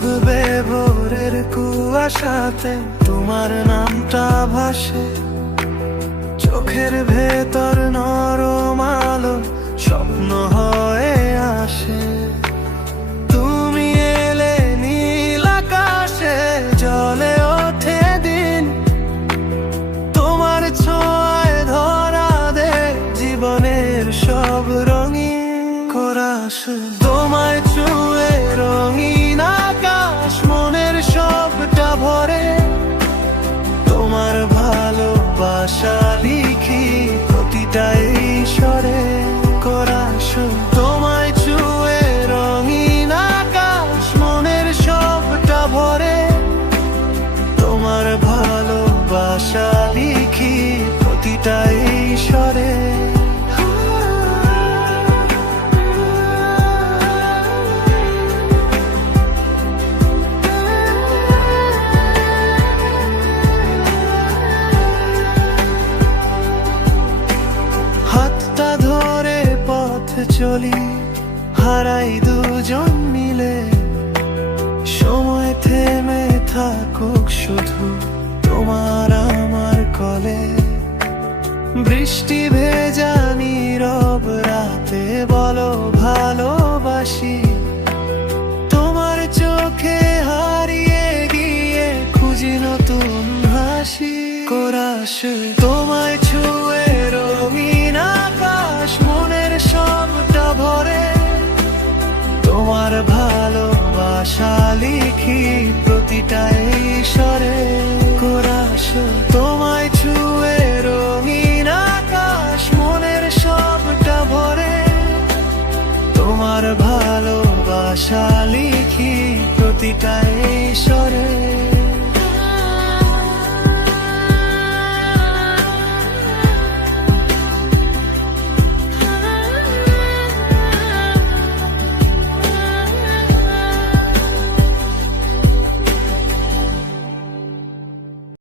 হবে ভোরের কুয়াশাতে তোমার নামটা ভাসে, চোখের ভেতর নরম আলো স্বপ্ন হয়ে আসে। তুমি এলে নীল আকাশে জ্বলে ওঠে দিন, তোমার ছোঁয়ায় ধরা দে জীবনের সব রঙিন কোরাস। তোমায় ছুঁয়ে রঙিন আকাশ মনের সবটা ভরে, তোমার ভালোবাসা লিখি প্রতিটা ঈশ্বরে কোরাস। তোমায় ছুঁয়ে রঙিন আকাশ মনের সবটা ভরে, তোমার ভালোবাসা লিখি প্রতিটা ঈশ্বরে। হাতটা ধরে পথ চলি, হারাই দুজন মিলে, সময় থেমে থাকুক শুধু তোমার আমার কলে। বৃষ্টি ভেজা নীরব রাতে বলো ভালোবাসি, তোমার চোখে হারিয়ে গিয়ে খুঁজি নতুন হাসি কোরাস। তোমায় ছুঁয়ে রঙিন আকাশ মনের সবটা ভরে, তোমার ভালোবাসা লিখি প্রতিটা ঈশ্বরে কোরাস। তোমায় ছুঁয়ে রঙিন আকাশ মনের সবটা ভরে, তোমার ভালোবাসা লিখি প্রতিটা ঈশ্বরে।